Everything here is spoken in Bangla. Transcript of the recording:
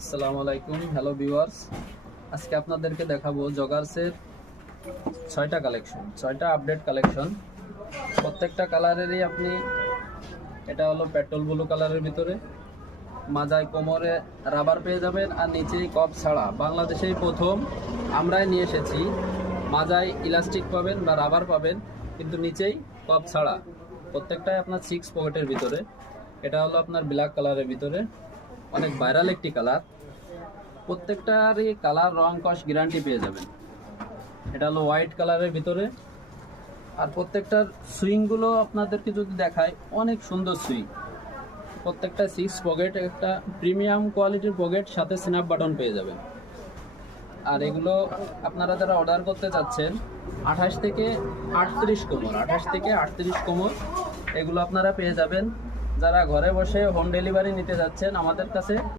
আসসালামু আলাইকুম, হ্যালো ভিউয়ার্স। আজকে আপনাদেরকে দেখাবো জগার্সের 6টা কালেকশন, 6টা আপডেট কালেকশন। প্রত্যেকটা কালারেরই আপনি, এটা হলো পেট্রোল ব্লু কালারের ভিতরে, মাজায় কোমরে রাবার পেয়ে যাবেন আর নিচেই কপ ছাড়া। বাংলাদেশেই প্রথম আমরাই নিয়ে এসেছি, মাজায় ইলাস্টিক পাবেন বা রাবার পাবেন, কিন্তু নিচেই কপ ছাড়া। প্রত্যেকটাই আপনার 6 পকেটের ভিতরে। এটা হলো আপনার ব্ল্যাক কালারের ভিতরে, অনেক ভাইরাল একটি কালার। প্রত্যেকটারই কালার, রং, কস গ্যারান্টি পেয়ে যাবেন। এটা হলো হোয়াইট কালারের ভিতরে। আর প্রত্যেকটার সুইংগুলো আপনাদেরকে যদি দেখায়, অনেক সুন্দর সুইং। প্রত্যেকটা 6 পকেট, একটা প্রিমিয়াম কোয়ালিটির পকেট, সাথে স্ন্যাপ বাটন পেয়ে যাবেন। আর এগুলো আপনারা যারা অর্ডার করতে চাচ্ছেন, 28 থেকে 38 কোমর, 28 থেকে 38 কোমর এগুলো আপনারা পেয়ে যাবেন। যারা ঘরে বসে হোম ডেলিভারি নিতে যাচ্ছেন আমাদের কাছে,